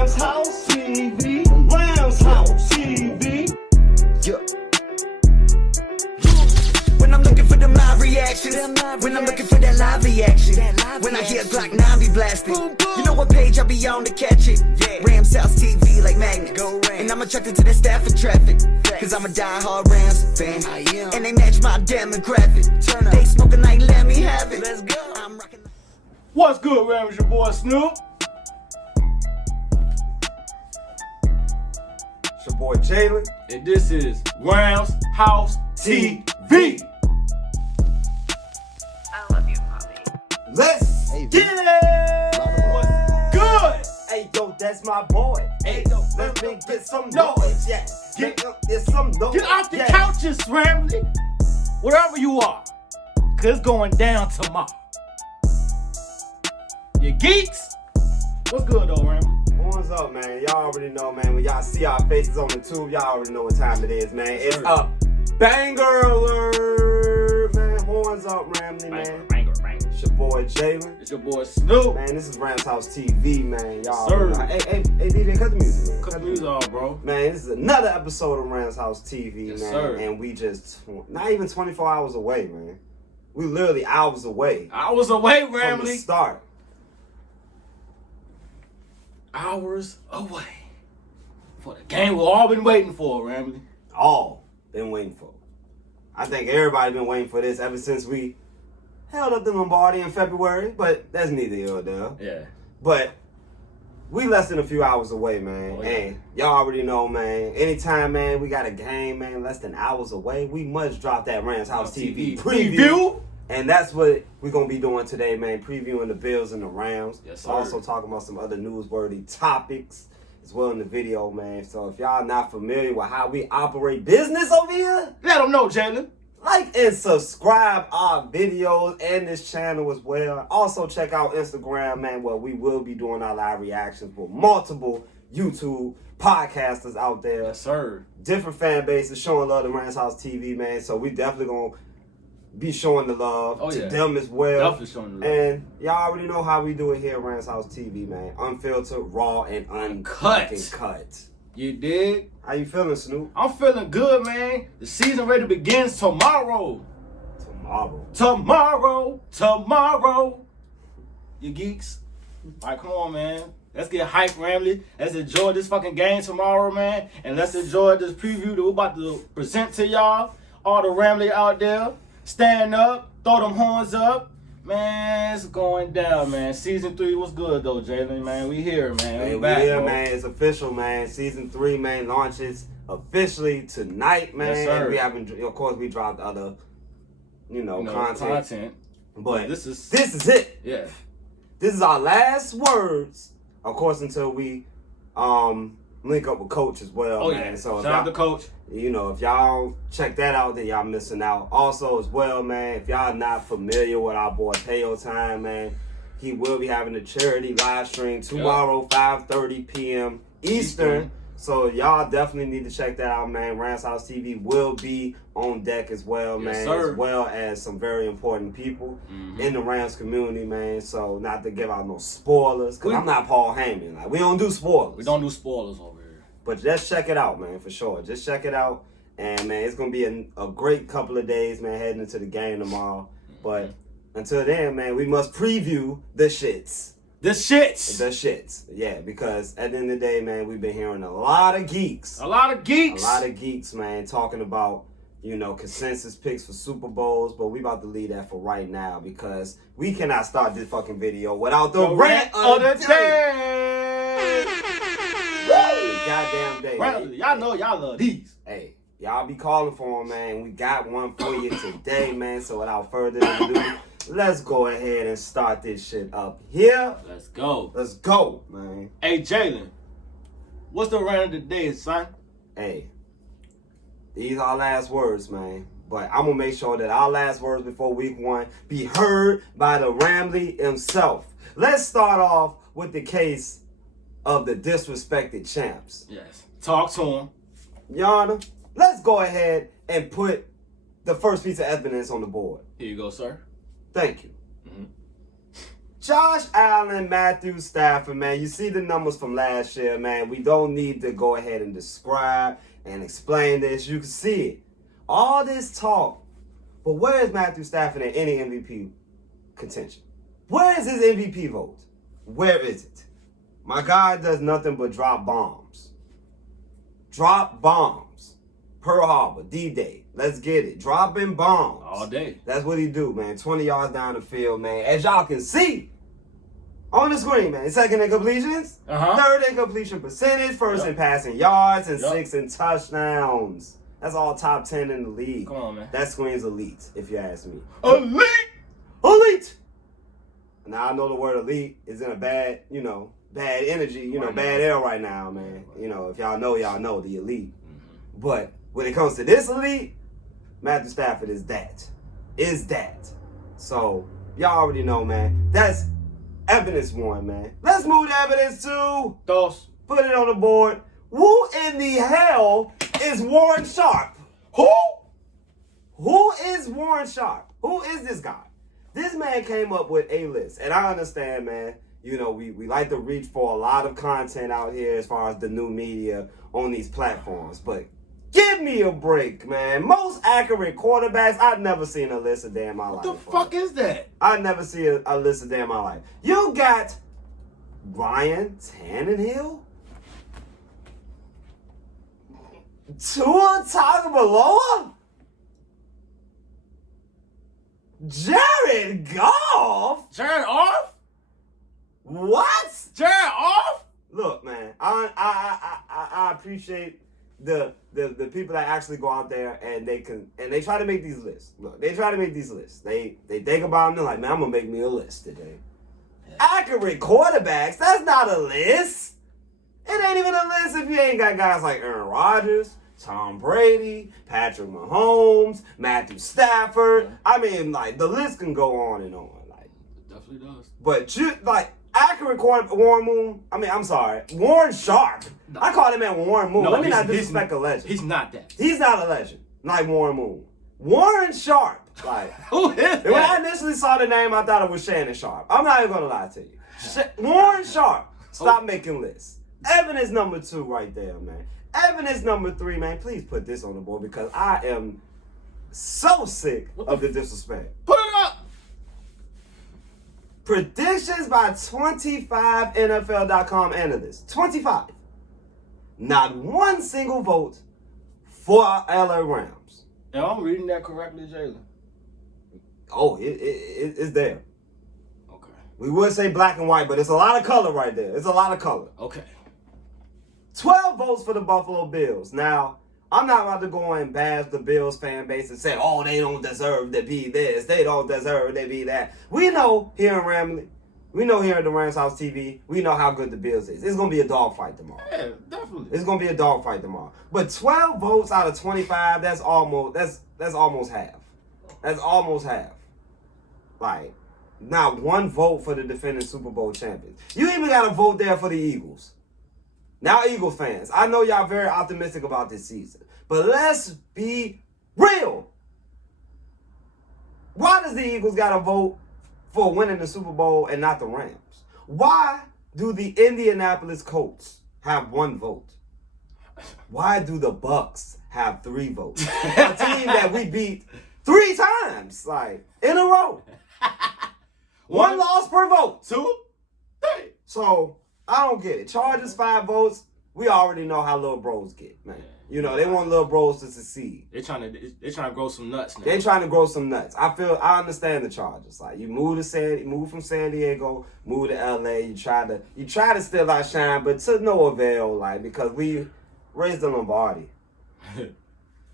Ramshousetv, Ramshousetv. Yeah. When I'm looking for the live reactions, when I'm looking for that live reaction, when I hear Glock 9 be blasting, you know what page I be on to catch it? Ramshousetv like magnet, and I'm attracted to that Stafford traffic, cause I'm a die-hard Rams fan, and they match my demographic. They smoking like let me have it. Let's go. I'm rocking. What's good, Rams? Your boy Snoop. It's your boy Jaylen. And this is Ramshousetv. I love you, mommy. Let's Hey, get it! What's good? Hey, yo, that's my boy. Hey, yo, let me get some No. noise. Yeah, get some noise. Get off the Yeah. couches, family. Wherever you are, cause it's going down tomorrow. You geeks. What's good though, Ramsey? Horns up, man. Y'all already know, man. When y'all see our faces on the tube, y'all already know what time it is, man. It's a banger alert, man. Horns up, Ramsey, man. Banger. It's your boy Jaylen. It's your boy Snoop. Man, this is Ramshoussetv, man. Y'all Sir. already know. Hey, DJ, cut the music, man. Cut the music off, bro. Man, this is another episode of Ramshoussetv, Yes, man. sir. And we just not even 24 hours away, man. We literally hours away I was away, from the Ramsey. start. Hours away for the game we've all been waiting for, Ramsey. All been waiting for. I think everybody been waiting for this ever since we held up the Lombardi in February, but that's neither here nor there. Yeah. But we less than a few hours away, man. Oh, yeah. And y'all already know, man. Anytime, man, we got a game, man, less than hours away, we must drop that Ramshoussetv preview. And that's what we're going to be doing today, man. Previewing the Bills and the Rams. Yes, sir. Also talking about some other newsworthy topics as well in the video, man. So if y'all not familiar with how we operate business over here, Let them know, Jaylen. like and subscribe our videos and this channel as well. Also check out Instagram, man, where we will be doing our live reactions with multiple YouTube podcasters out there. Yes, sir. Different fan bases showing love to Ramshoussetv, man. So we definitely gonna be showing the love to them as well. Definitely showing the love. And y'all already know how we do it here at Ramshoussetv, man. Unfiltered, raw, and Uncut. cut. You dig? How you feeling, Snoop? I'm feeling good, man. The season ready begins tomorrow. Tomorrow. You geeks. All right, come on, man. Let's get hyped, Ramley. Let's enjoy this fucking game tomorrow, man. And let's enjoy this preview that we're about to present to y'all. All the Ramley out there. Stand up. Throw them horns up. Man, it's going down, man. Season 3 was good, though, Jaylen, man. We here, man. Hey, We back, here, bro. man. It's official, man. Season 3, man, launches officially tonight, man. Yes, sir. And we haven't, of course, we dropped other, content. But this is it. Yeah. This is our last words, of course, until we link up with Coach as well, Oh, man. yeah. So Shout out to Coach. if y'all check that out, then y'all missing out. Also, as well, man, if y'all not familiar with our boy Teo Time, man, he will be having a charity live stream tomorrow, 5:30 p.m. Eastern. So y'all definitely need to check that out, man. Ramshoussetv will be on deck as well, Yes, man, sir. as well as some very important people in the Rams community, man. So not to give out no spoilers, because I'm not Paul Heyman. Like, we don't do spoilers. We don't do spoilers over here. But just check it out, man, for sure. Just check it out. And, man, it's going to be a great couple of days, man, heading into the game tomorrow. But until then, man, we must preview the shits. The shits. The shits. Yeah, because at the end of the day, man, we've been hearing a lot of geeks. A lot of geeks. Man, talking about, consensus picks for Super Bowls. But we about to leave that for right now because we cannot start this fucking video without the rant of the day. Goddamn day. Right, y'all know y'all love these. Hey, y'all be calling for them, man. We got one for you today, man. So without further ado, let's go ahead and start this shit up here. Let's go. Let's go, man. Hey, Jaylen, what's the rant of the day, son? Hey, these are our last words, man. But I'm going to make sure that our last words before week 1 be heard by the Ramley himself. Let's start off with the case of the disrespected champs. Yes. Talk to him. Your Honor, let's go ahead and put the first piece of evidence on the board. Here you go, sir. Thank you. Josh Allen, Matthew Stafford, man. You see the numbers from last year, man. We don't need to go ahead and describe and explain this. You can see it. All this talk, but where is Matthew Stafford in any MVP contention? Where is his MVP vote? Where is it? My guy does nothing but drop bombs. Drop bombs. Pearl Harbor, D-Day. Let's get it. Dropping bombs. All day. That's what he do, man. 20 yards down the field, man. As y'all can see on the screen, man. Second in completions. Third in completion percentage. First in passing yards. And sixth in touchdowns. That's all top 10 in the league. Come on, man. That screams elite, if you ask me. Elite! Elite! Now, I know the word elite is in a bad, bad energy, bad air right now, man. If y'all know the elite. But when it comes to this elite, Matthew Stafford is that. So, y'all already know, man. That's evidence one, man. Let's move to evidence two. Dos. Put it on the board. Who in the hell is Warren Sharp? Who? Who is Warren Sharp? Who is this guy? This man came up with a list. And I understand, man, we like to reach for a lot of content out here as far as the new media on these platforms. But give me a break, man. Most accurate quarterbacks, I've never seen a list a day in my life. What the fuck is that? I've never seen a list a day in my life. You got Ryan Tannehill? Tua Tagovailoa? Jared Goff? Jared off? What? Jared off? Look, man, I appreciate the people that actually go out there and they try to make these lists. Look, they try to make these lists. They think about them, they're like, man, I'm gonna make me a list today. Yeah. Accurate quarterbacks, that's not a list. It ain't even a list if you ain't got guys like Aaron Rodgers, Tom Brady, Patrick Mahomes, Matthew Stafford. Yeah. I mean, like, the list can go on and on. Like, it definitely does. But accurate quarterback, Warren Sharp. No. I call him at Warren Moon. No, Let me not disrespect a legend. He's not that. He's not a legend, like Warren Moon. Warren Sharp. Like, who is that? When I initially saw the name, I thought it was Shannon Sharp. I'm not even gonna lie to you. Warren Sharp. Stop making lists. Evidence number 2 right there, man. Evidence number 3, man. Please put this on the board because I am so sick of the disrespect. Put it up. Predictions by 25 NFL.com analysts. 25. Not one single vote for LA Rams. Am I reading that correctly, Jaylen? Oh, it's there. Okay. We would say black and white, but it's a lot of color right there. It's a lot of color. Okay. 12 votes for the Buffalo Bills. Now, I'm not about to go and bash the Bills fan base and say, oh, they don't deserve to be this. They don't deserve to be that. We know here in Ramley, we know here at the Ramshousetv, we know how good the Bills is. It's going to be a dogfight tomorrow. Yeah, definitely. It's going to be a dogfight tomorrow. But 12 votes out of 25, that's almost half. That's almost half. Like, not one vote for the defending Super Bowl champions. You even got to vote there for the Eagles. Now, Eagles fans, I know y'all very optimistic about this season, but let's be real. Why does the Eagles got to vote for winning the Super Bowl and not the Rams? Why do the Indianapolis Colts have 1 vote? Why do the Bucks have 3 votes? A team that we beat 3 times, like, in a row. 1 loss per vote. 2, 3. So, I don't get it. Chargers 5 votes. We already know how little bros get, man. You know, they want little bros to succeed. They're trying to grow some nuts now. They're trying to grow some nuts. I understand the Chargers. Like, you move from San Diego, move to LA, you try to still outshine, but to no avail, like, because we raised the Lombardi.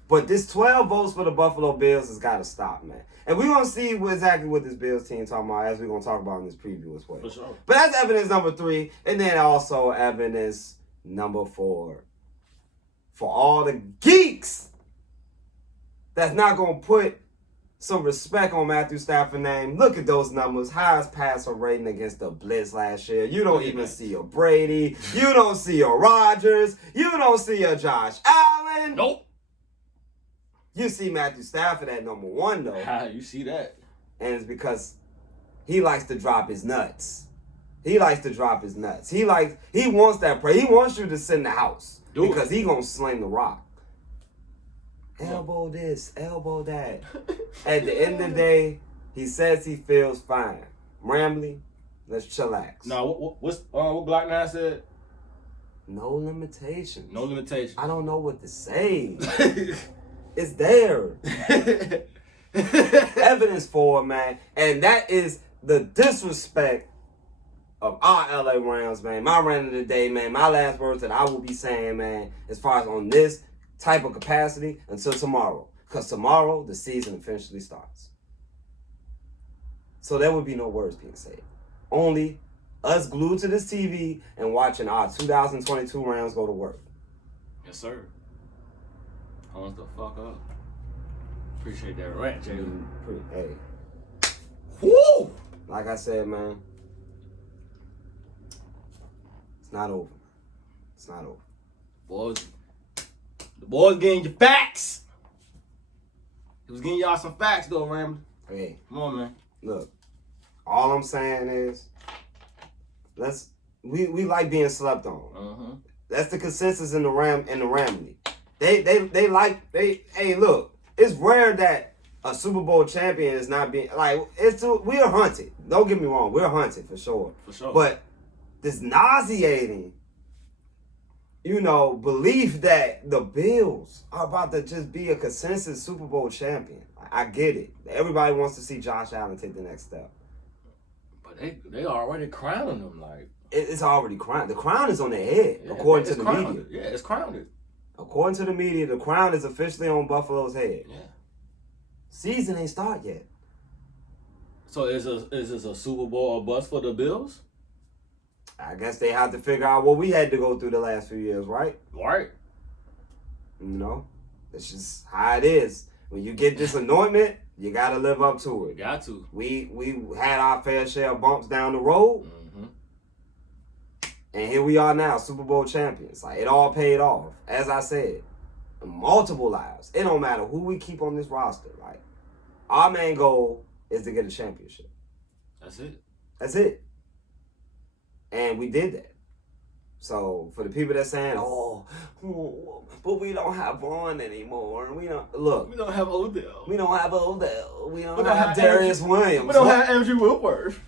But this 12 votes for the Buffalo Bills has got to stop, man. And we're going to see exactly what this Bills team talking about as we're going to talk about in this preview as well. For sure. But that's evidence number 3. And then also evidence number 4. For all the geeks that's not going to put some respect on Matthew Stafford's name, look at those numbers. Highest passer rating against the Blitz last year. You don't even see a Brady. You don't see a Rodgers. You don't see a Josh Allen. Nope. You see Matthew Stafford at number 1, though. How you see that? And it's because he likes to drop his nuts. He likes to drop his nuts. He wants that prayer. He wants you to sit in the house because he gonna sling the rock. Elbow this, elbow that. At the end of the day, he says he feels fine. Ramley, let's chillax. Now, what Glock 9 said? No limitations. No limitations. I don't know what to say. It's there. Evidence for it, man. And that is the disrespect of our LA Rams, man. My rant of the day, man. My last words that I will be saying, man, as far as on this type of capacity until tomorrow. Because tomorrow, the season officially starts. So there would be no words being said. Only us glued to this TV and watching our 2022 Rams go to work. Yes, sir. Hold the fuck up. Appreciate that rant, Jaylen. Hey. Woo! Like I said, man, it's not over. It's not over. Boys, the boys getting your facts. He was getting y'all some facts, though, Ramsey. Hey. Come on, man. Look, all I'm saying is, we like being slept on. That's the consensus in the Ramley. Hey, look, it's rare that a Super Bowl champion is not being we are hunted. Don't get me wrong, we're hunted for sure. For sure. But this nauseating, belief that the Bills are about to just be a consensus Super Bowl champion. I get it. Everybody wants to see Josh Allen take the next step. But they already crowning them like. It's already crowned. The crown is on their head, Yeah, according to the crowned. media. Yeah, it's crowned. According to the media, the crown is officially on Buffalo's head. Yeah. Season ain't start yet. So is this a Super Bowl or bust for the Bills? I guess they have to figure out what we had to go through the last few years, right? Right. It's just how it is. When you get this anointment, you gotta live up to it. Got to. We had our fair share of bumps down the road. And here we are now, Super Bowl champions. Like, it all paid off. As I said, multiple lives. It don't matter who we keep on this roster. Like, our main goal is to get a championship. That's it. That's it. And we did that. So, for the people that's saying, but we don't have Vaughn anymore. We don't have Odell. We don't have Odell. We don't have Darius Williams. We don't have Andrew Whitworth.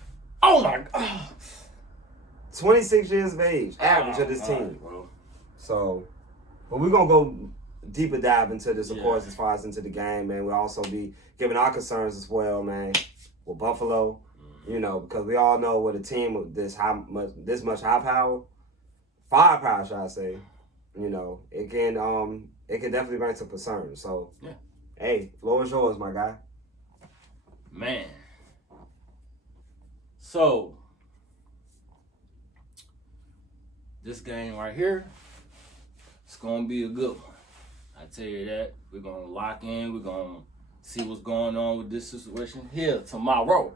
Oh, my God. 26 years of age, average of this team. Bro. So, but we're going to go deeper dive into this, of course, as far as into the game, man. We'll also be giving our concerns as well, man, with Buffalo, because we all know with a team with this much firepower, should I say, it can definitely bring some concerns. So, yeah. Hey, floor is yours, my guy. Man. So, this game right here, it's going to be a good one. I tell you that. We're going to lock in. We're going to see what's going on with this situation here tomorrow.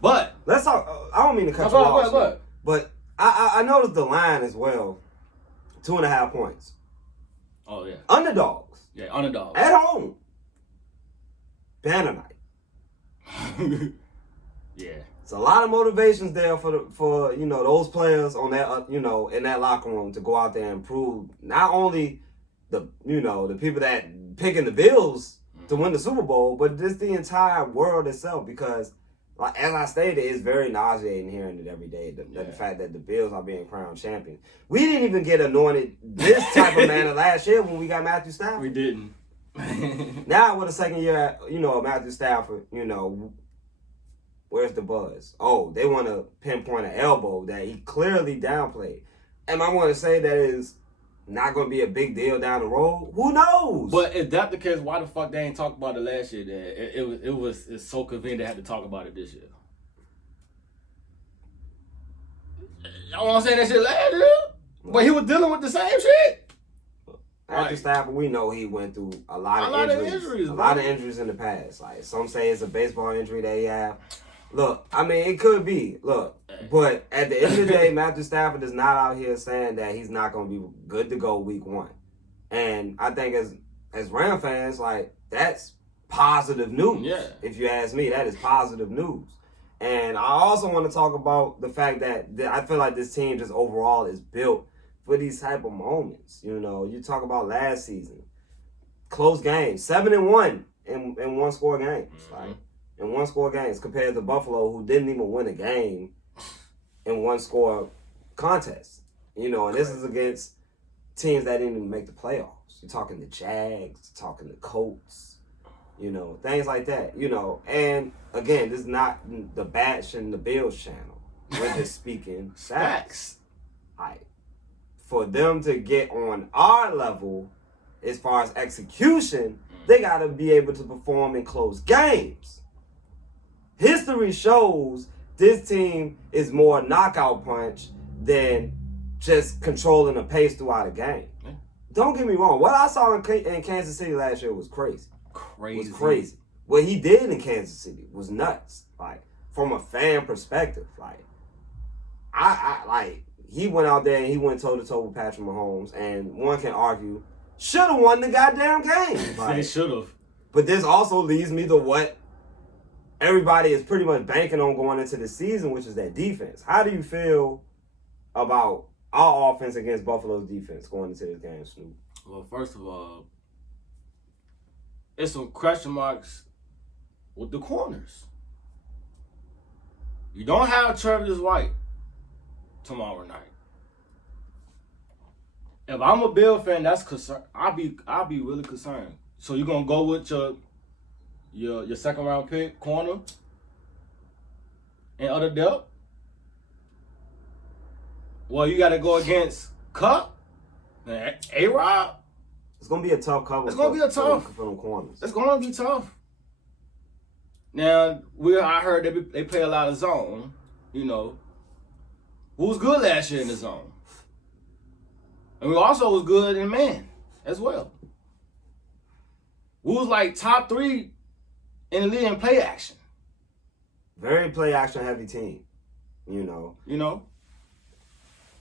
But let's talk. I don't mean to cut you off. Go ahead. But I noticed the line as well. 2.5 points. Oh, yeah. Underdogs. Yeah, underdogs. At home. Banner night. Yeah. It's a lot of motivations there for those players on that in that locker room to go out there and prove not only the people that picking the Bills to win the Super Bowl, but just the entire world itself. Because, like as I stated, it's very nauseating hearing it every day. The fact that the Bills are being crowned champions. We didn't even get anointed this type of manner last year when we got Matthew Stafford. We didn't. Now with the second year, of Matthew Stafford, where's the buzz? Oh, they want to pinpoint an elbow that he clearly downplayed. Am I going to say that is not going to be a big deal down the road? Who knows? But if that's the case, why the fuck they ain't talked about it last year? Then it's so convenient they had to talk about it this year. Y'all want to say that shit last year? But he was dealing with the same shit. Matthew Stafford, we know he went through a lot of injuries in the past. Like some say it's a baseball injury that he had. Look, I mean, it could be. Look, but at the end of the day, Matthew Stafford is not out here saying that he's not going to be good to go week 1. And I think as Ram fans, like, that's positive news. Yeah. If you ask me, that is positive news. And I also want to talk about the fact that I feel like this team just overall is built for these type of moments. You know, you talk about last season, close games, 7-1 in one-score games. Like, in one-score games compared to Buffalo, who didn't even win a game in one-score contests. You know, and this is against teams that didn't even make the playoffs. You're talking the Jags, you're talking the Colts, you know, things like that, you know. And, again, this is not the Batch and the Bills channel. We're just speaking facts. Like, for them to get on our level as far as execution, they got to be able to perform in close games. History shows this team is more knockout punch than just controlling the pace throughout a game. Yeah. Don't get me wrong. What I saw in Kansas City last year was crazy. Crazy. What he did in Kansas City was nuts. Like, from a fan perspective, like, I like, he went out there and he went toe-to-toe with Patrick Mahomes, and one can argue, should have won the goddamn game. Like, they should have. But this also leads me to what everybody is pretty much banking on going into the season, which is that defense. How do you feel about our offense against Buffalo's defense going into this game, Snoop? Well, first of all, it's some question marks with the corners. You don't have Travis White tomorrow night. If I'm a Bill fan, that's concerned. I'll be really concerned. So you're gonna go with your second round pick corner and other depth? Well, you got to go against Cup, A-Rob. It's gonna be a tough cover. It's gonna be a tough for them corners. It's gonna be tough. Now I heard they play a lot of zone. You know, who was good last year in the zone, and we also was good in man as well. We was like top 3 in the league in play action. Very play action heavy team, you know. You know.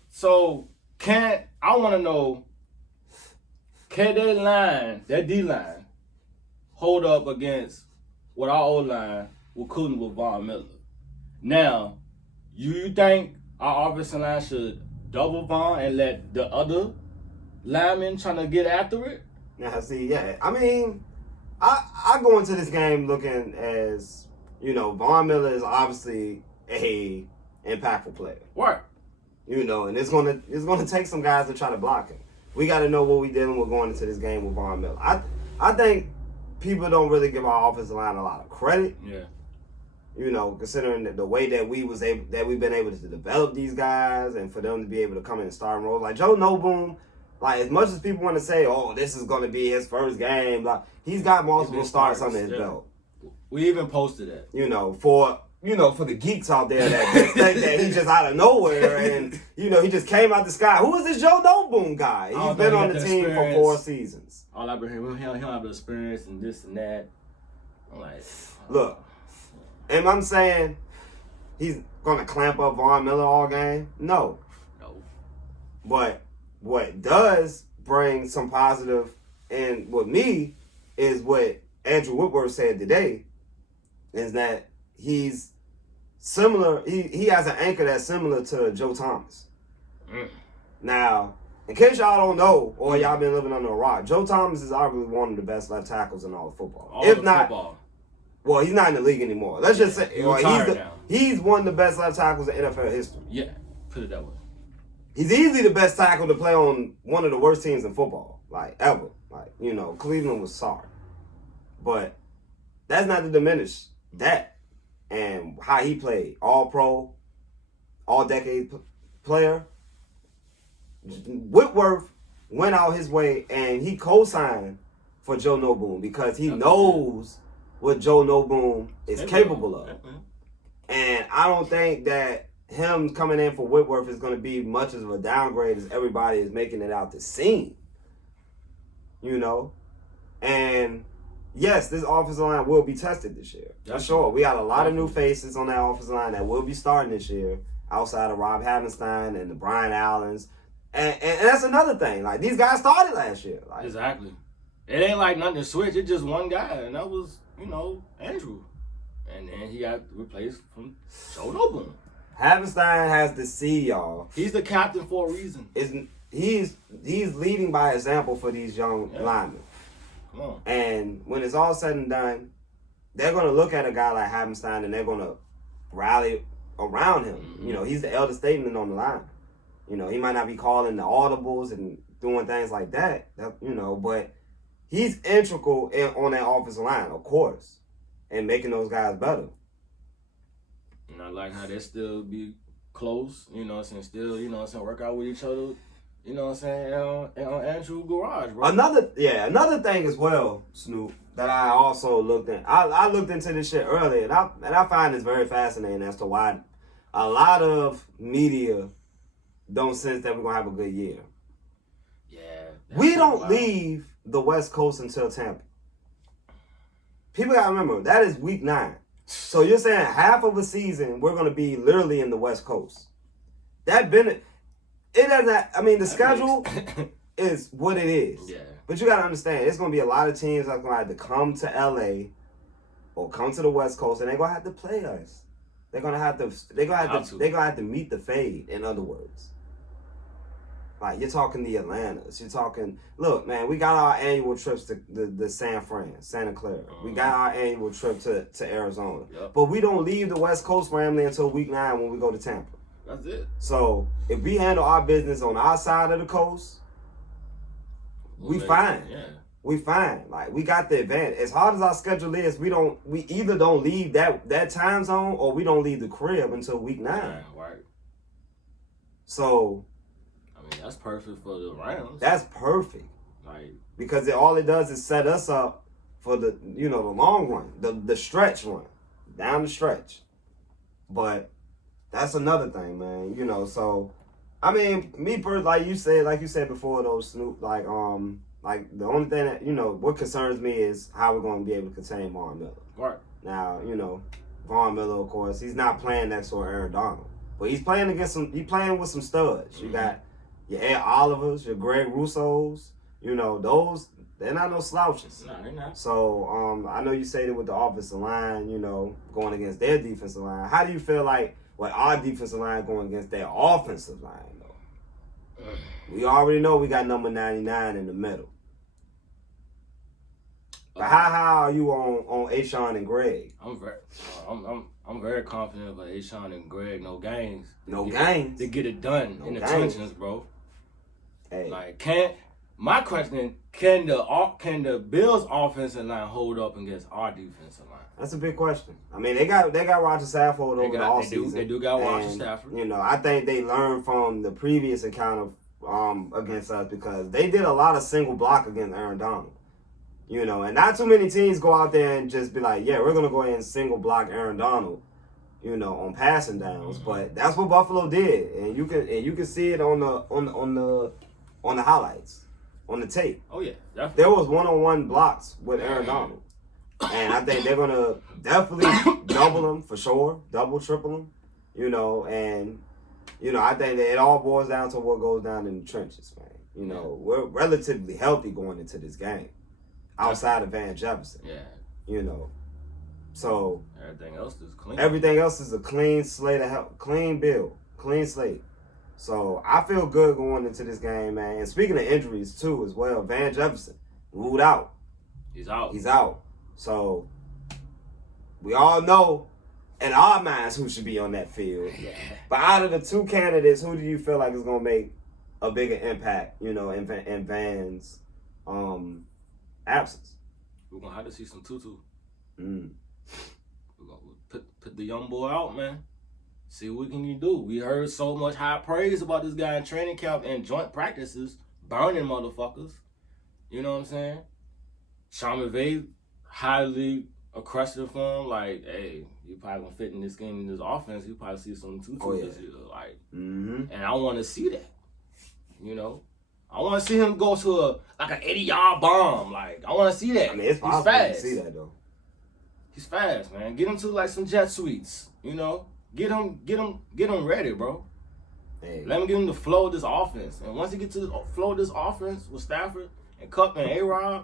So I want to know, can that D line, hold up against what our O line was cooling with Von Miller? Now, you think our offensive line should double Von and let the other linemen trying to get after it? Now, see, yeah. I mean, I go into this game looking as, you know, Von Miller is obviously a impactful player. Right. You know, and it's gonna take some guys to try to block him. We got to know what we dealing with going into this game with Von Miller. I think people don't really give our offensive line a lot of credit. Yeah. You know, considering the way that we've been able to develop these guys, and for them to be able to come in and start roles like Joe Noboom. Like, as much as people want to say, "Oh, this is going to be his first game," like, he's got multiple starts under his belt. We even posted that. You know, for the geeks out there that just think that he's just out of nowhere and, you know, he just came out the sky. Who is this Joe Noboom guy? He's been on the team for 4 seasons. All I've been hearing, he'll have the experience and this and that. I'm like, look, am I saying he's going to clamp up Von Miller all game? No. But what does bring some positive in with me is what Andrew Whitworth said today, is that he's similar. He has an anchor that's similar to Joe Thomas. Now, in case y'all don't know, or y'all been living under a rock, Joe Thomas is arguably one of the best left tackles in all of football. Well, he's not in the league anymore. Let's just say he's one of the best left tackles in NFL history. Yeah, put it that way. He's easily the best tackle to play on one of the worst teams in football, like, ever. Like, you know, Cleveland was sorry. But that's not to diminish that and how he played. All-pro, all-decade player. Whitworth went out his way and he co-signed for Joe Noboom because he knows what Joe Noboom is capable of. And I don't think that him coming in for Whitworth is going to be much of a downgrade as everybody is making it out to seem. You know? And yes, this offensive line will be tested this year. For sure. We got a lot of new faces on that offensive line that will be starting this year outside of Rob Havenstein and the Brian Allens. And that's another thing. Like, these guys started last year. Like, exactly. It ain't like nothing to switch. It's just one guy, and that was, you know, Andrew. And then he got replaced from Joe Noble. Havenstein has to see y'all. He's the captain for a reason. He's leading by example for these young linemen. Come on. And when it's all said and done, they're gonna look at a guy like Havenstein and they're gonna rally around him. Mm-hmm. You know, he's the elder statesman on the line. You know, he might not be calling the audibles and doing things like that. You know, but he's integral on that offensive line, of course, and making those guys better. And I like how they still be close, you know what I'm saying, still, you know what I'm saying, work out with each other, you know what I'm saying, on Andrew Garage, bro. Another thing as well, Snoop, that I also looked at. I looked into this shit earlier, and I find this very fascinating as to why a lot of media don't sense that we're going to have a good year. Yeah. We don't leave the West Coast until Tampa. People got to remember, that is week 9. So you're saying half of a season, we're going to be literally in the West Coast. The schedule is what it is. Yeah. But you got to understand, it's going to be a lot of teams that are going to have to come to LA or come to the West Coast, and they're going to have to play us. They're going to have to meet the fade, in other words. Like, you're talking the Atlantas. You're talking, look, man, we got our annual trips to the San Fran, Santa Clara. We got our annual trip to Arizona. Yep. But we don't leave the West Coast family until week 9 when we go to Tampa. That's it. So, if we handle our business on our side of the coast, we fine. Yeah. We fine. Like, we got the advantage. As hard as our schedule is, we either don't leave that time zone or we don't leave the crib until week 9. Right. So, I mean, that's perfect for the Rams. that's perfect. Like, Because all it does is set us up for the long run, the stretch run, down the stretch. But that's another thing, man. You know, so I mean, me personally, like you said before, though, Snoop, like the only thing that what concerns me is how we're going to be able to contain Von Miller. right. Now, Von Miller, of course, he's not playing next to Aaron Donald, but he's playing with some studs. You got your Ed Olivers, your Greg Russos, those, they're not no slouches. No, they're not. So, I know you say that with the offensive line, going against their defensive line. How do you feel like with our defensive line going against their offensive line, though? We already know we got number 99 in the middle. But how are you on Ashawn and Greg? I'm very confident about Ashawn and Greg. No games. They get it done in the trenches, bro. Hey. Like, my question, can the Bills offensive line hold up against our defensive line? That's a big question. I mean, they got Roger Stafford over the offseason. They do got Roger Stafford. I think they learned from the previous encounter against us because they did a lot of single block against Aaron Donald. And not too many teams go out there and just be like, yeah, we're gonna go ahead and single block Aaron Donald, on passing downs. Mm-hmm. But that's what Buffalo did, and you can see it on the highlights, on the tape. Oh yeah, definitely. There was one-on-one blocks with Aaron Donald, and I think they're gonna definitely double him for sure, double, triple him, and I think that it all boils down to what goes down in the trenches, man. We're relatively healthy going into this game. Outside of Van Jefferson. Yeah. So everything else is clean. Everything else is a clean slate clean bill. Clean slate. So I feel good going into this game, man. And speaking of injuries too as well, Van Jefferson ruled out. He's out. So we all know in our minds who should be on that field. Yeah. But out of the two candidates, who do you feel like is gonna make a bigger impact, in Van's absence? We're gonna have to see some Tutu. Mm. We're gonna put the young boy out, man. See what can you do. We heard so much high praise about this guy in training camp and joint practices, burning motherfuckers. You know what I'm saying? Sean McVay highly aggressive for him. Like, hey, you probably gonna fit in this game, in this offense. You probably see some Tutu this year. Like, and I want to see that. I want to see him go to an 80-yard bomb. Like, I want to see that. I mean, it's possible to see that, though. He's fast, man. Get him to, some jet suites, Get him ready, bro. Hey. Let him get him to flow this offense. And once he gets to the flow this offense with Stafford and Cup and A-Rod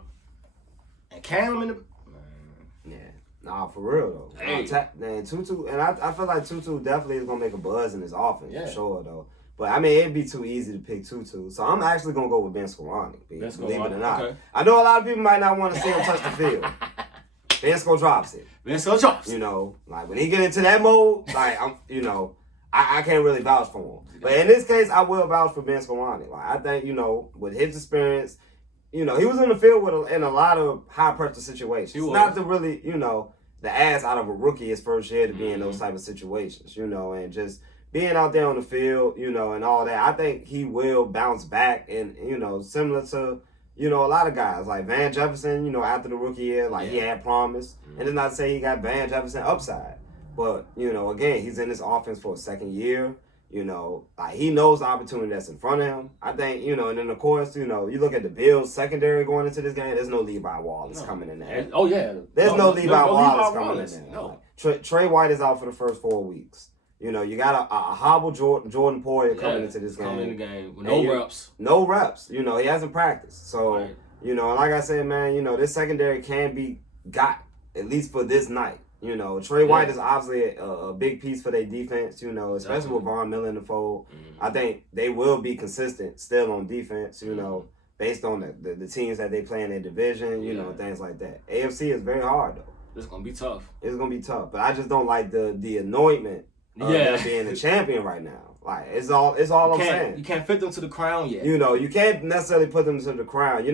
and Cam in the... Yeah. Nah, for real though. Hey. Man, Tutu, and I feel like Tutu definitely is gonna make a buzz in this offense for Yeah. sure though. But I mean, it'd be too easy to pick Tutu, so I'm actually gonna go with Ben Skoranek. Ben Believe it or Skoranek, not, okay. I know a lot of people might not want to see him touch the field. Ben Sko drops it. Ben Sko drops. You know, like when he get into that mode, like I can't really vouch for him. But in this case, I will vouch for Ben Skoranek. Like I think with his experience. He was in the field in a lot of high pressure situations. Not to really, the ass out of a rookie his first year to be in those type of situations, and just being out there on the field, and all that. I think he will bounce back and, similar to, a lot of guys like Van Jefferson, after the rookie year, he had promise. And it's not to say he got Van Jefferson upside. But, again, he's in this offense for a second year. He knows the opportunity that's in front of him. I think, and then of course, you look at the Bills secondary going into this game, there's no Levi Wallace coming in there. Oh, yeah. There's no Levi Wallace coming in there. No. Trey White is out for the first 4 weeks. You got a hobble Jordan Poyer coming into this game. Coming in the game with no reps. No reps. He hasn't practiced. So, Right. and like I said, man, this secondary can be got, at least for this night. Trey White is obviously a big piece for their defense, especially with Von Miller in the fold. I think they will be consistent still on defense, based on the teams that they play in their division, things like that. AFC is very hard, though. It's going to be tough. It's going to be tough. But I just don't like the anointment of them being a champion right now. Like, it's all I'm saying. You can't fit them to the crown yet. You can't necessarily put them to the crown.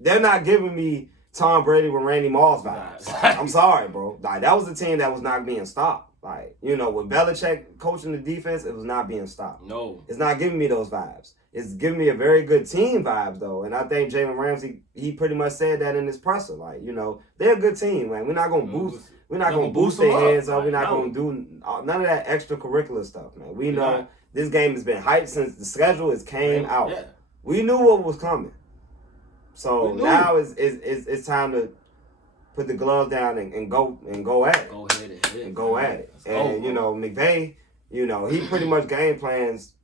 They're not giving me Tom Brady with Randy Moss vibes. I'm sorry, bro. Like, that was a team that was not being stopped. Like, with Belichick coaching the defense, it was not being stopped. No. It's not giving me those vibes. It's giving me a very good team vibes, though. And I think Jaylen Ramsey, he pretty much said that in his presser. Like, they're a good team, man. We're not going to boost. We're not going to boost their heads up. We're not going to do none of that extracurricular stuff, man. We know this game has been hyped since the schedule came out. Yeah. We knew what was coming. So now it's time to put the glove down and go at it. Go ahead and go at it. And McVay, he pretty much game plans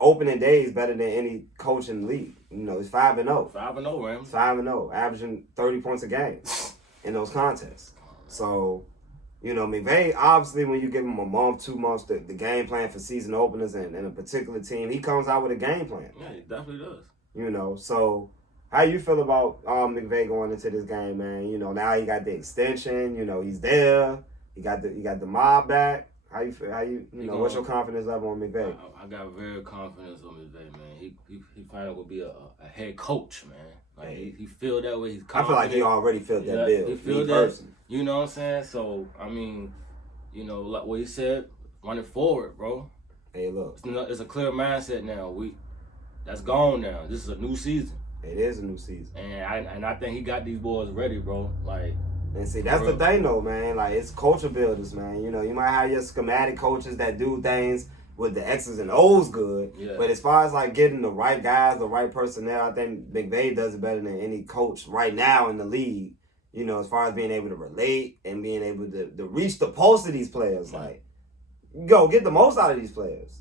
opening days better than any coach in the league. He's 5-0. 5-0, man. 5-0, averaging 30 points a game in those contests. So, McVay, obviously, when you give him a month, 2 months, the game plan for season openers and a particular team, he comes out with a game plan. Yeah, he definitely does. So how you feel about McVay going into this game, man? Now he got the extension. He's there. He got the mob back. How you feel? What's your confidence level on McVay? I got very confidence on McVay, man. He finally will be a head coach, man. Like he feel that way. He's confident. I feel like he already felt that bill. He feel that. Person. You know what I'm saying? So I mean, like what he said, running forward, bro. Hey, look, it's a clear mindset now. That's gone now. This is a new season. It is a new season. And I think he got these boys ready, bro. Like, and see, that's the thing, though, man. Like, it's culture builders, man. You might have your schematic coaches that do things with the X's and O's good. Yeah. But as far as, like, getting the right guys, the right personnel, I think McVay does it better than any coach right now in the league. As far as being able to relate and being able to reach the pulse of these players. Like, go get the most out of these players.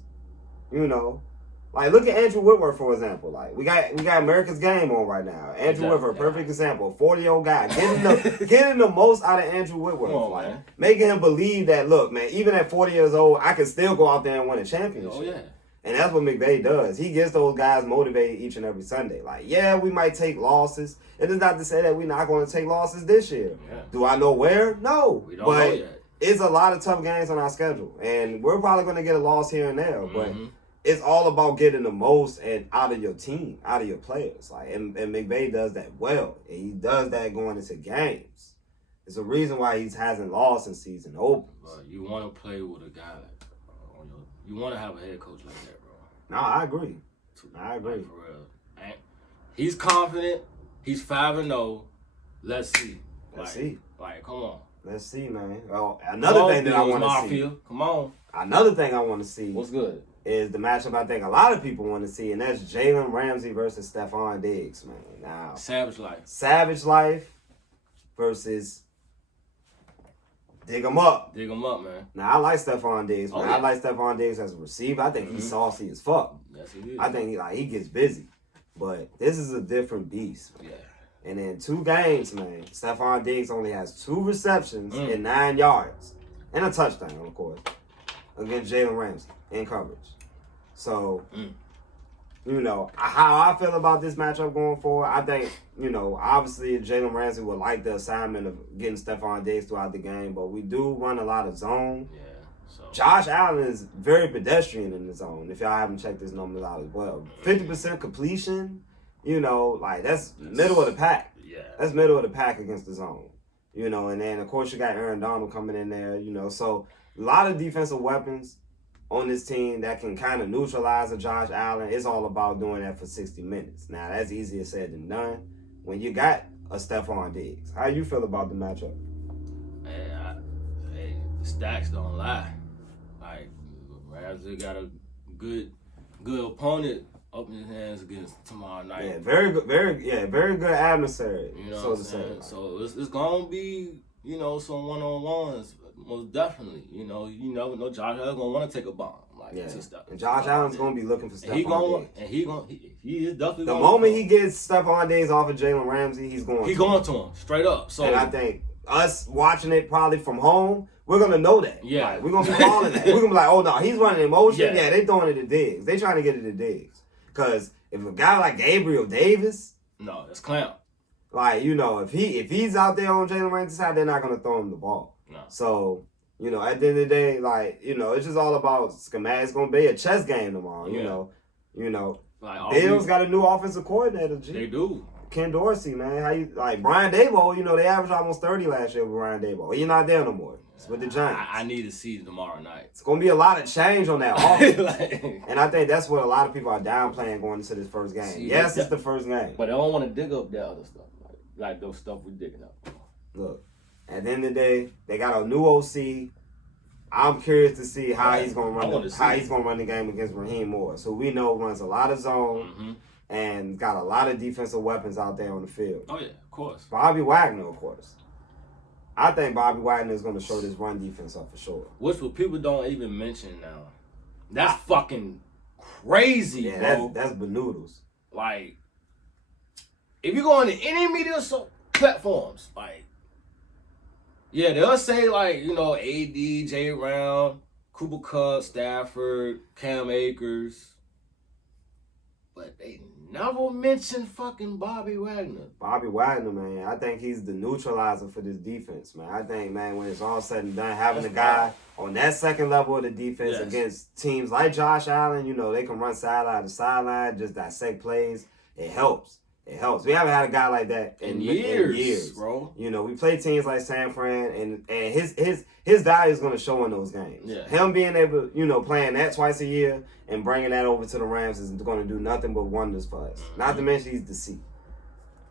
Like, look at Andrew Whitworth, for example. Like, we got America's Game on right now. Andrew Whitworth, perfect example. 40-year-old guy. Getting the most out of Andrew Whitworth. Like, making him believe that, look, man, even at 40 years old, I can still go out there and win a championship. Oh, yeah. And that's what McVay does. He gets those guys motivated each and every Sunday. Like, yeah, we might take losses. It is not to say that we're not going to take losses this year. Yeah. Do I know where? No. We don't know yet. It's a lot of tough games on our schedule. And we're probably going to get a loss here and there. But it's all about getting the most and out of your team, out of your players. Like, and McVay does that well. And he does that going into games. It's a reason why he hasn't lost in season openers. You want to play with a guy you want to have a head coach like that, bro. No, I agree. I agree. Like, for real. And he's confident. He's 5-0. Let's see. Let's see. Like, come on. Let's see, man. Well, another thing that I want to see. Come on. Another thing I want to see. What's good? Is the matchup I think a lot of people want to see, and that's Jaylen Ramsey versus Stefan Diggs, man. Now, Savage Life versus Dig 'em up. Dig 'em up, man. Now, I like Stefan Diggs, man. I like Stefan Diggs as a receiver. I think he's saucy as fuck. Yes, he is. I think he gets busy. But this is a different beast. Man. Yeah. And in 2 games, man, Stefan Diggs only has 2 receptions and 9 yards. And a touchdown, of course, against Jaylen Ramsey in coverage. So, you know, how I feel about this matchup going forward, I think, you know, obviously Jaylen Ramsey would like the assignment of getting Stefan Diggs throughout the game, but we do run a lot of zone. Yeah. So Josh Allen is very pedestrian in the zone, if y'all haven't checked his numbers out as well. 50% completion, you know, like that's middle of the pack. Yeah. That's middle of the pack against the zone. You know, and then of course you got Aaron Donald coming in there, you know, so a lot of defensive weapons on this team that can kind of neutralize a Josh Allen. It's all about doing that for 60 minutes. Now, that's easier said than done when you got a Stefan Diggs. How you feel about the matchup? Hey, the stats don't lie. Like, Ramsey got a good opponent up in his hands against tomorrow night. Yeah, very good adversary, You know so what to I'm say. saying? So it's gonna be, you know, some one-on-ones, most definitely. You know, Josh Allen's gonna want to take a bomb. Like, Yeah, to stuff. and Josh Allen's going to be looking for Stefan Diggs. He is definitely The gonna moment he gets Stefan Diggs off of Jaylen Ramsey, he's going to him straight up. So and I think us watching it probably from home, we're going to know that. Yeah. Like, we're going to be calling that. We're going to be like, oh, no, he's running in motion. Yeah. Yeah, they throwing it to Diggs. They trying to get it to Diggs. Because if a guy like Gabriel Davis, no, that's clown. like, you know, if he's out there on Jaylen Ramsey's side, they're not going to throw him the ball. No. So, you know, at the end of the day, like, you know, it's just all about schematics. It's going to be a chess game tomorrow, you know. Like, Bills got a new offensive coordinator, G. They do. Ken Dorsey, man. How you like Brian Daboll? You know, they averaged almost 30 last year with Brian Daboll. He's not there no more. It's with the Giants. I need to see tomorrow night. It's gonna be a lot of change on that offense. Like, And I think that's what a lot of people are downplaying going into this first game. See, Yes, that- it's the first game. but I don't want to dig up that other stuff. Like those stuff we're digging up. Look, at the end of the day, they got a new OC. I'm curious to see how he's gonna run the game against Raheem Morris, who we know runs a lot of zone and got a lot of defensive weapons out there on the field. Oh yeah, of course. Bobby Wagner, of course. I think Bobby Wagner is going to show this run defense up for sure. Which what people don't even mention now. That's fucking crazy, Yeah, bro. that's benoodles. Like, if you go on any media platforms, like, yeah, they'll say, like, you know, AD, J. Round, Cooper Kupp, Stafford, Cam Akers, but they never mention fucking Bobby Wagner. Bobby Wagner, man, I think he's the neutralizer for this defense, man. I think, man, when it's all said and done, having a guy on that second level of the defense against teams like Josh Allen, you know, they can run sideline to sideline, just dissect plays. It helps. It helps. We haven't had a guy like that in years, bro. You know, we play teams like San Fran, and his value is going to show in those games. Yeah. Him being able, you know, playing that twice a year and bringing that over to the Rams is going to do nothing but wonders for us. Not to mention he's the C.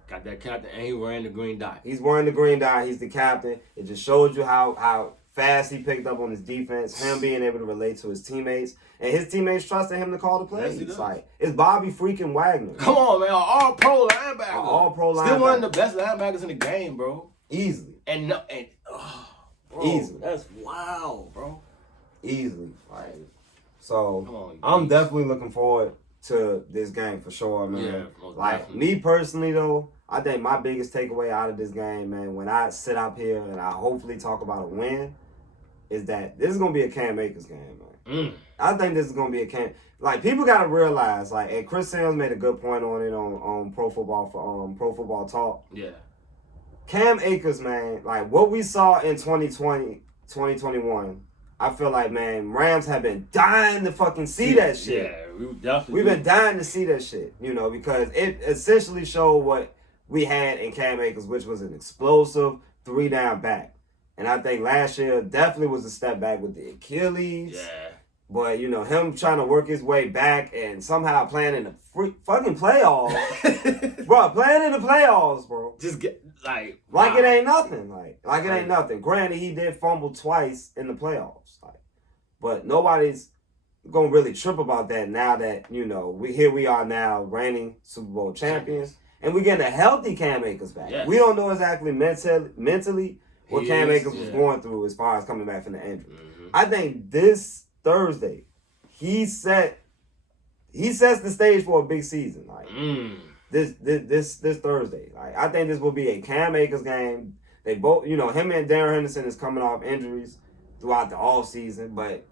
Got that captain, and he wearing the green dot. He's wearing the green dot. He's the captain. It just showed you how fast he picked up on his defense, him being able to relate to his teammates, and his teammates trusting him to call the plays. Yes, he does. Like, it's Bobby freaking Wagner. Come on, man. All-pro linebacker. All-pro Still linebacker. one of the best linebackers in the game, bro. Easily. Bro, Easily. That's wow, bro. Easily. Like, Come so on, I'm geez. definitely looking forward to this game for sure, man. Yeah, most like definitely. me personally though, I think my biggest takeaway out of this game, man, when I sit up here and I hopefully talk about a win, is that this is gonna be a Cam Akers game, man. I think this is gonna be a Cam. Like, people gotta realize, like, and Chris Sims made a good point on it on Pro Football Talk. Yeah. Cam Akers, man, like what we saw in 2020, 2021, I feel like, man, Rams have been dying to fucking see that shit. Yeah, We've been dying to see that shit, you know, because it essentially showed what we had in Cam Akers, which was an explosive 3-down back. And I think last year definitely was a step back with the Achilles. Yeah. But, you know, him trying to work his way back and somehow playing in the fucking playoffs. Bro, playing in the playoffs, bro. Just get, like Like wow. it ain't nothing. Like it ain't nothing. Granted, he did fumble twice in the playoffs. Like, but nobody's gonna really trip about that now that, you know, we are now reigning Super Bowl champions. And we're getting a healthy Cam Akers back. Yes. We don't know exactly mentally what Cam Akers was yeah. going through as far as coming back from the injury. I think this Thursday, he sets the stage for a big season. Like, this Thursday. Like, I think this will be a Cam Akers game. They both, him and Darren Henderson is coming off injuries throughout the offseason, but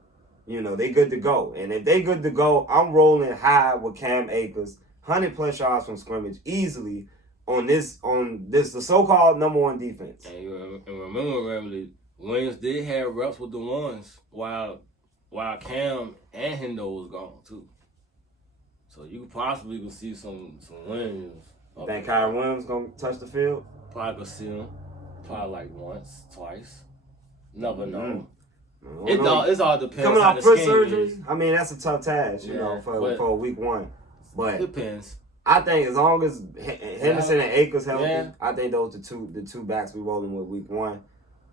they good to go. And if they good to go, I'm rolling high with Cam Akers, 100+ yards from scrimmage easily on this the so-called number one defense. And remember, Ramsey, Williams did have reps with the ones while Cam and Hendo was gone too. So you could possibly see some Williams. Think Kyron Williams gonna touch the field? Probably gonna see him. Probably like once, twice. Never know. Mm-hmm. It all depends. Coming how off the foot scheme surgery, is. I mean that's a tough task, Yeah, for week one. But depends. I think as long as Henderson and Akers healthy, Yeah. I think those the two backs we rolling with week one.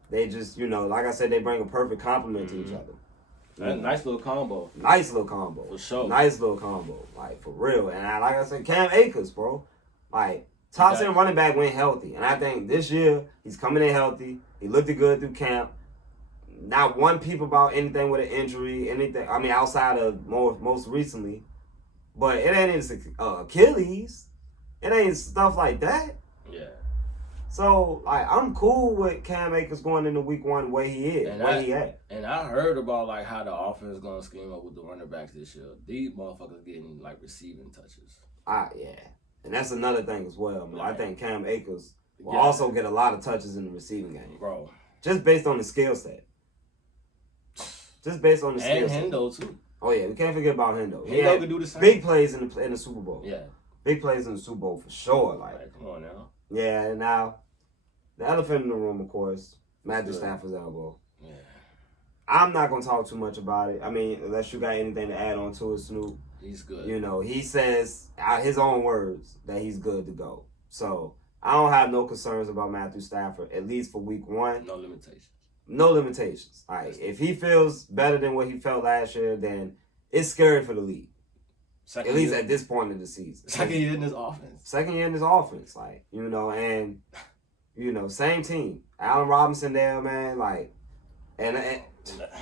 They just, like I said, they bring a perfect complement to each other. That's a nice little combo. Nice little combo. For sure. Nice little combo. Like, for real. And like I said, Cam Akers, bro. Like, top 10 running back went healthy. And I think this year, he's coming in healthy. He looked good through camp. Not one peep about anything with an injury, anything. I mean, outside of most recently. But it ain't his Achilles. It ain't stuff like that. Yeah. So, like, I'm cool with Cam Akers going into week one where he is, where he at. And I heard about, like, how the offense is going to scheme up with the running backs this year. These motherfuckers getting, like, receiving touches. Yeah. And that's another thing as well, man. I think Cam Akers will Yeah. also get a lot of touches in the receiving game. Bro. Just based on the skill set. Just based on the skill set. And Hendo, too. Oh, yeah. We can't forget about Hendo. Hendo can do the same. Big plays in the Super Bowl. Yeah. Big plays in the Super Bowl for sure. Like, come on now. Yeah, and now, the elephant in the room, of course, Matthew Stafford's elbow. Yeah. I'm not going to talk too much about it. I mean, unless you got anything to add on to it, Snoop. He's good. He says, out his own words, that he's good to go. So, I don't have no concerns about Matthew Stafford, at least for week one. No limitations. No limitations. Like, if he feels better than what he felt last year, then it's scary for the league. At least at this point in the season. Second year in this offense. Second year in this offense. Like, and, same team. Allen Robinson there, man. Like, and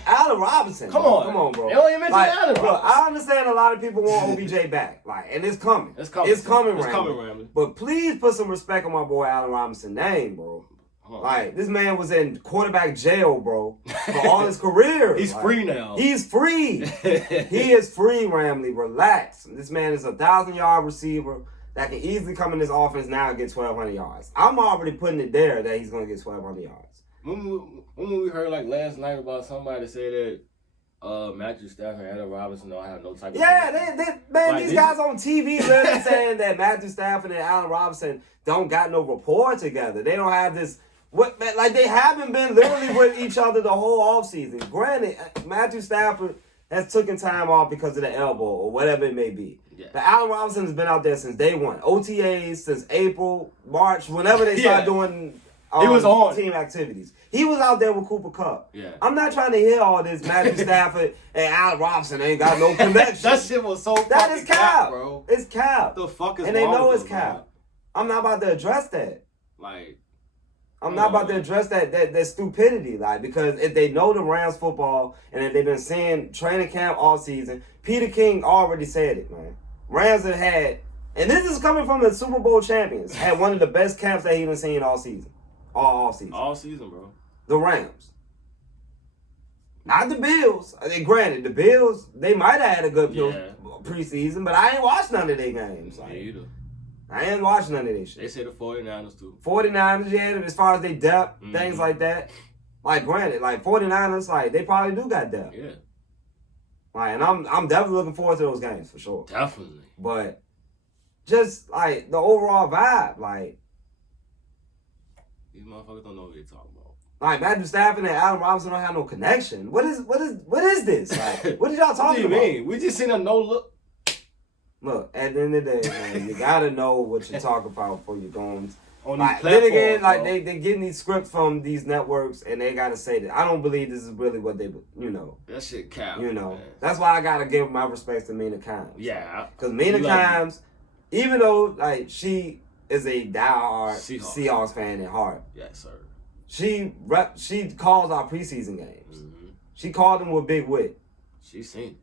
Allen Robinson. Come on, bro. They don't even mention Allen Robinson. Look, I understand a lot of people want OBJ back. Like, and it's coming. It's coming. It's coming, Ramsey. But please put some respect on my boy Allen Robinson's name, bro. Like, this man was in quarterback jail, bro, for all his career. He's free now. He's free. He is free, Ramley. Relax. This man is a 1,000-yard receiver that can easily come in this offense now and get 1,200 yards. I'm already putting it there that he's going to get 1,200 yards. When we heard, like, last night about somebody say that Matthew Stafford and Allen Robinson don't have no type of... These guys on TV literally saying that Matthew Stafford and Allen Robinson don't got no rapport together. They don't have this... they haven't been literally with each other the whole offseason. Granted, Matthew Stafford has taken time off because of the elbow or whatever it may be. Yeah. But Allen Robinson has been out there since day one. OTAs since April, March, whenever they start doing he was on team activities. He was out there with Cooper Kupp. Yeah. I'm not trying to hear all this Matthew Stafford and Allen Robinson ain't got no connection. That shit was so That is cap, bro. It's cap. What the fuck is and they wrong know with it's cap. I'm not about to address that. Like... I'm not about to address that stupidity, like, because if they know the Rams football and if they've been seeing training camp all season, Peter King already said it, man. Rams have had, and this is coming from the Super Bowl champions, had one of the best camps that he's been seeing all season. All season. All season, bro. The Rams. Not the Bills. Granted, the Bills, they might have had a good preseason, but I ain't watched none of their games. Me either. I ain't watching none of this shit. They say the 49ers too. 49ers, yeah, as far as they depth, things like that. Like, granted, like 49ers, like, they probably do got depth. Yeah. Like, and I'm definitely looking forward to those games for sure. Definitely. But just like the overall vibe, like, these motherfuckers don't know what they're talking about. Like, Matthew Stafford and Allen Robinson don't have no connection. What is this? Like, what are y'all talking about? What do you mean? We just seen a no look. Look, at the end of the day, man, you gotta know what you're talking about before you're going. On like, these then again, platforms, like bro. they getting these scripts from these networks, and they gotta say that. I don't believe this is really what they, That shit cap. Man. That's why I gotta give my respects to Mina Kimes. Yeah. Because Mina Kimes, even though like she is a diehard Seahawks fan at heart. Yes, sir. She calls our preseason games. Mm-hmm. She called them with big wit. She seen it.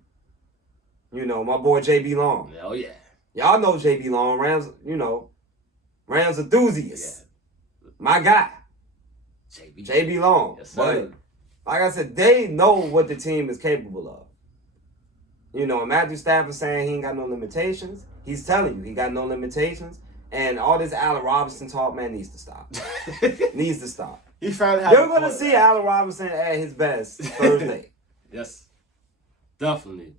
My boy JB Long. Oh, yeah. Y'all know JB Long, Rams, Rams enthusiast. Yeah. My guy. JB. Long. Yes, But sir. like I said, they know what the team is capable of. And Matthew Stafford saying he ain't got no limitations. He's telling you he got no limitations. And all this Allen Robinson talk, man, needs to stop. Needs to stop. He finally You're going to see Allen Robinson at his best Thursday. Yes. Definitely.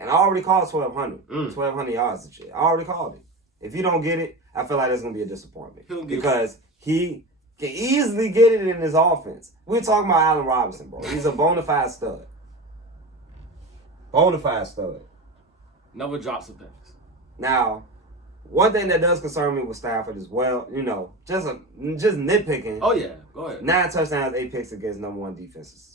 And I already called 1,200. 1,200 yards and shit. I already called it. If you don't get it, I feel like there's going to be a disappointment. Because he can easily get it in his offense. We're talking about Allen Robinson, bro. He's a bona fide stud. Bona fide stud. Never drops a pass. Now, one thing that does concern me with Stafford as well, just nitpicking. Oh, yeah. Go ahead. 9 touchdowns, 8 picks against number 1 defenses.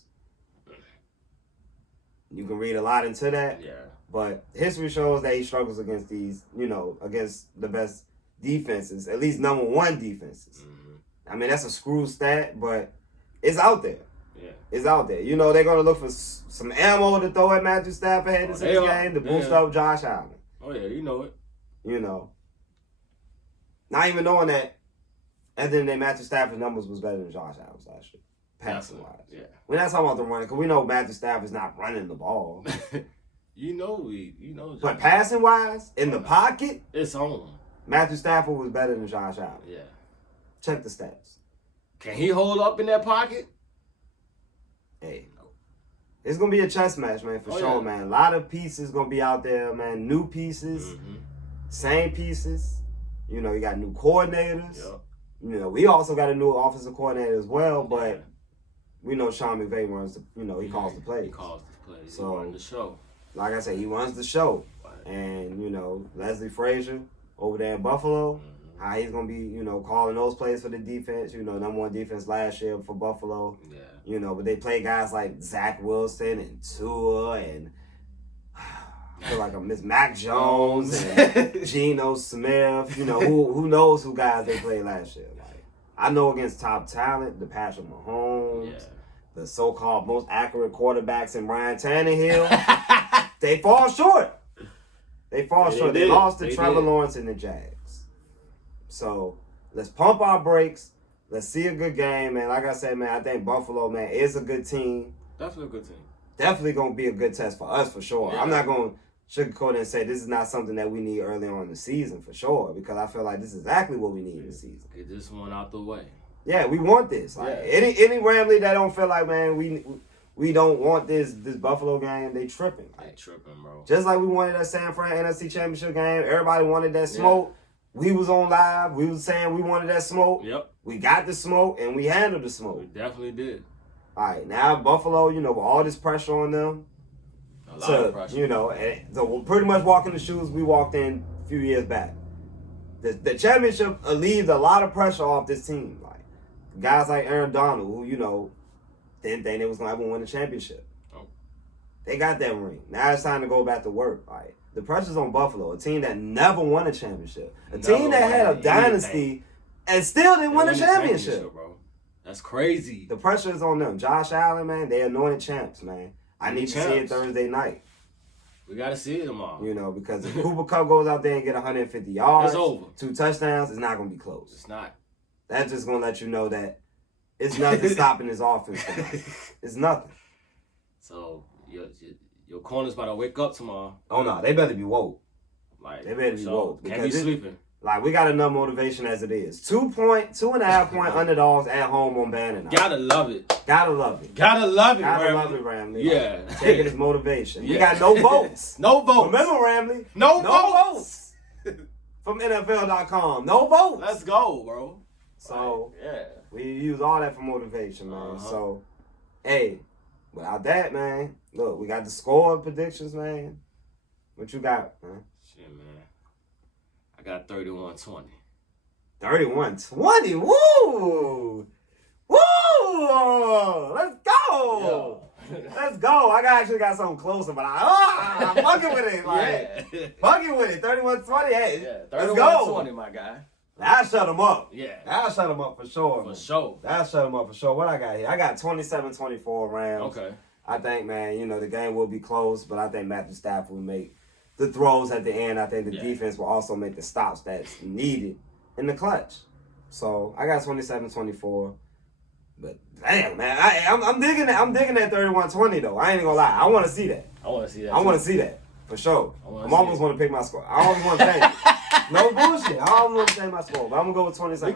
You can read a lot into that. Yeah. But history shows that he struggles against these, against the best defenses, at least number 1 defenses. Mm-hmm. I mean, that's a screw stat, but it's out there. Yeah. It's out there. They're going to look for some ammo to throw at Matthew Stafford heading into the game to boost up Josh Allen. Oh, yeah, you know it. Not even knowing that at the end of the day, Matthew Stafford's numbers was better than Josh Allen's last year. Passing-wise. Yeah. We're not talking about the running, because we know Matthew Stafford's not running the ball. But passing-wise, in the pocket, it's on. Matthew Stafford was better than Josh Allen. Yeah. Check the stats. Can he hold up in that pocket? Hey. It's going to be a chess match, man, for sure, man. A lot of pieces going to be out there, man. New pieces. Mm-hmm. Same pieces. You got new coordinators. Yep. We also got a new offensive coordinator as well, but we know Sean McVay runs he calls the plays. He calls the plays. So, he runs the show. Like I said, he runs the show. Right. And, Leslie Frazier over there in Buffalo, how he's going to be, calling those plays for the defense. Number 1 defense last year for Buffalo. Yeah. But they play guys like Zach Wilson and Tua and I feel like I miss Mac Jones and Geno Smith. Who knows who guys they played last year. Like, I know against top talent, the Patrick Mahomes, the so-called most accurate quarterbacks in Ryan Tannehill, they fall short. They fall short. They lost to Trevor Lawrence and the Jags. So let's pump our brakes. Let's see a good game, man. Like I said, man, I think Buffalo, man, is a good team. Definitely a good team. Definitely going to be a good test for us, for sure. Yeah. I'm not going to sugarcoat it and say this is not something that we need early on in the season, for sure, because I feel like this is exactly what we need in the season. Get this one out the way. Yeah, we want this. Like, any Ramley that don't feel like, man, we don't want this Buffalo game, they tripping. Like, they tripping, bro. Just like we wanted that San Fran NFC Championship game. Everybody wanted that smoke. Yeah. We was on live. We was saying we wanted that smoke. Yep. We got the smoke, and we handled the smoke. We definitely did. All right, now Buffalo, with all this pressure on them. A lot of pressure. And so pretty much walking the shoes we walked in a few years back. The championship alleviated a lot of pressure off this team. Like, guys like Aaron Donald, who, didn't think they was going to ever win the championship. Oh. They got that ring. Now it's time to go back to work. Like, the pressure's on Buffalo, a team that never won a championship. A team that had a dynasty and still didn't win a championship. Bro. That's crazy. The pressure is on them. Josh Allen, man, they anointed champs, man. I need to see it Thursday night. We got to see it tomorrow. Because if Cooper Kupp goes out there and get 150 yards, it's over. 2 touchdowns, it's not going to be close. It's not. That's just going to let you know that it's nothing stopping his offense. It's nothing. So, your corner's about to wake up tomorrow. Oh, no. They better be woke. Like, they better be woke. Can't be sleeping. Like, we got enough motivation as it is. 2.5 point underdogs at home on Bannon. Gotta love it. Gotta love it. Gotta love it, Gotta Ramley. love it, Ramley. Yeah. Like, taking his motivation. We got no votes. No votes. Remember, Ramley? No votes. From NFL.com. No votes. Let's go, bro. So, we use all that for motivation, man. So, hey, without that, man, look, we got the score predictions, man. What you got, man? Shit, man. I got 31-20. 31-20? Woo! Woo! Let's go! Yeah. Let's go. I actually got something closer, but I'm fucking with it. Like, fucking with it. 31-20. Hey, let's go. 31-20, my guy. That'll shut him up. Yeah. That'll shut him up for sure. For sure. That'll shut him up for sure. What I got here? I got 27-24 Rams. Okay. I think, man, the game will be close, but I think Matthew Stafford will make the throws at the end. I think the Yeah. defense will also make the stops that's needed in the clutch. So I got 27-24. But damn, man, I'm digging that. I'm digging that 31-20 though. I ain't gonna lie. I want to see that. I want to see that. I want to see that for sure. I wanna I'm see almost it. want to pick my score. I almost want to change it. No bullshit. I almost want to change my score, but I'm gonna go with 27.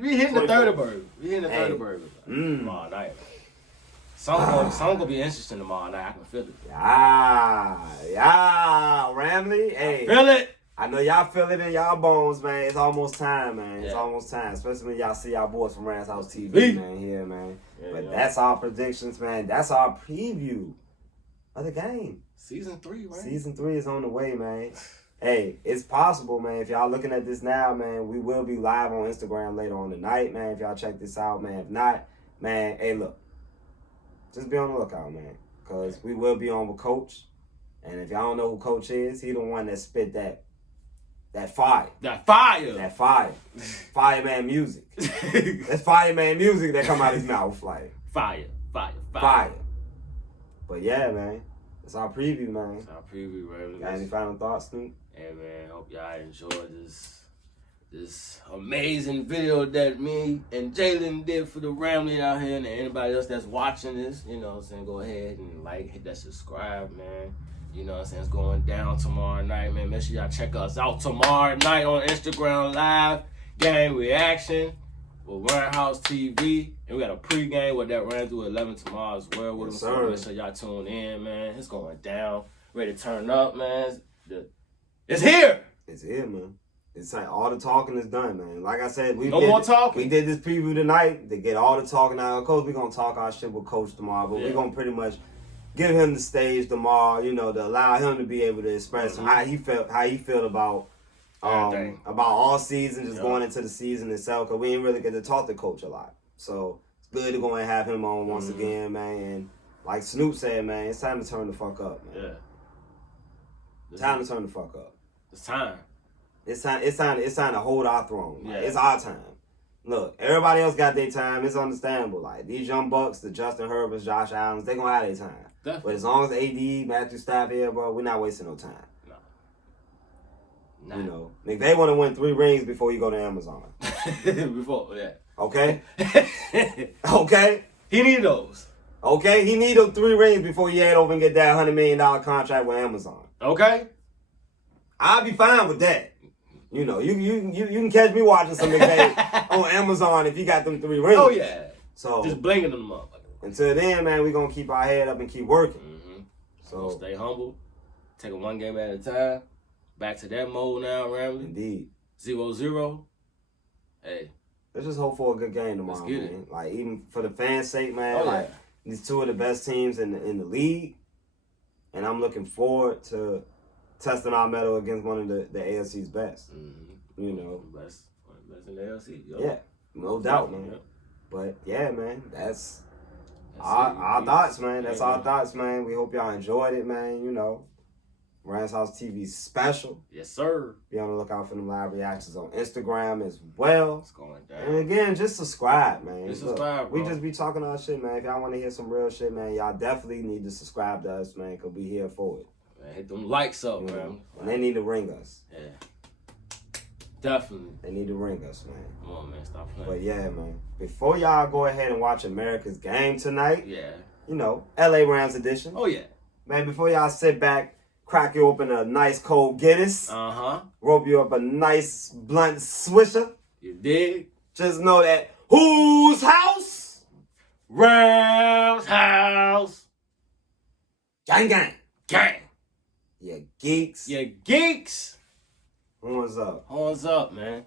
We hitting the 24. 30 burger. We hitting the 30 Hey. burger Mm. tomorrow night. Some gonna be interesting tomorrow night. I can feel it. Yeah, Ramley. Hey, Feel it. I know y'all feel it in y'all bones, man. It's almost time, man. It's Yeah. almost time, especially when y'all see y'all boys from Ramshousetv, Hey. man. Here, man. Yeah, but yeah. that's our predictions, man. That's our preview of the game. Season 3, right? Season 3 is on the way, man. Hey, it's possible, man. If y'all looking at this now, man, we will be live on Instagram later on tonight, man. If y'all check this out, man. If not, man, hey, look. Just be on the lookout, man. Because we will be on with Coach. And if y'all don't know who Coach is, he the one that spit that fire. That fire. That fire. Fireman music. That's fireman music that come out his mouth like Fire. fire. But yeah, man. That's our preview, man. That's our preview, right? Got any final thoughts, Snoop? Hey man, hope y'all enjoyed this amazing video that me and Jaylen did for the Ramley out here, and anybody else that's watching this, you know what I'm saying, go ahead and hit that subscribe, man. You know what I'm saying, it's going down tomorrow night, man. Make sure y'all check us out tomorrow night on Instagram Live, Game Reaction with Ramshousetv, and we got a pregame with that ran through 11 tomorrow as well with Yes, them. So sir. make sure y'all tune in, man. It's going down. Ready to turn up, man. It's here. It's here, man. It's like all the talking is done, man. Like I said, No more talking. We did this preview tonight to get all the talking out. Of course, we're gonna talk our shit with Coach tomorrow, but Yeah. we're gonna pretty much give him the stage tomorrow, you know, to allow him to be able to express how he felt about Everything. about all season, just Yeah. going into the season itself, because we didn't really get to talk to Coach a lot. So it's good to go and have him on once again, man. And like Snoop said, man, it's time to turn the fuck up, man. Yeah. Time to turn the fuck up. It's time. It's time to hold our throne. Like, Yeah. it's our time. Look, everybody else got their time. It's understandable. Like these young bucks, the Justin Herberts, Josh Allens, they gonna have their time. Definitely. But as long as AD, Matthew Stafford here, bro, we're not wasting no time. Nah. You know, McVay want to win 3 rings before you go to Amazon. Before, yeah. Okay, okay, He need those. okay. He need those 3 rings before he head over and get that $100 million contract with Amazon. Okay? I'll be fine with that. You know, you can catch me watching some McVay on Amazon if you got them 3 rings. Oh, yeah. So Just blinking them up. until then, man, we gonna keep our head up and keep working. Mm-hmm. So Stay humble. Take it one game at a time. Back to that mode now, Ramsey. indeed, 0-0. Hey. let's just hope for a good game tomorrow, Let's get man. Like even for the fans' sake, man. Oh, like yeah. these 2 of the best teams in the league, and I'm looking forward to testing our mettle against one of the AFC's best. Mm-hmm. You know, Best in the LC. Yo. yeah, no doubt, man. Yeah. But yeah, man, that's That's our it. thoughts, man. That's Yeah, our man. thoughts, man. We hope y'all enjoyed it, man. You know, Ramshousetv special. Yes, sir. Be on the lookout for them live reactions on Instagram as well. It's going And down. again, just subscribe, man. Just Look, subscribe, we bro. just be talking our shit, man. If y'all want to hear some real shit, man, y'all definitely need to subscribe to us, man, because we here for it. Man, hit them likes up, You know? man. And they need to ring us. Yeah. Definitely. They need to ring us, man. Come on, man. Stop playing. But yeah, man. Before y'all go ahead and watch America's game tonight, Yeah. you know, LA Rams edition. Oh, yeah. Man, before y'all sit back, crack you open a nice cold Guinness, Uh-huh. rope you up a nice blunt swisher. You dig? Just know that whose house? Rams house. Gang gang. Gang. Yeah, geeks. You geeks. Horns up. Horns up, man.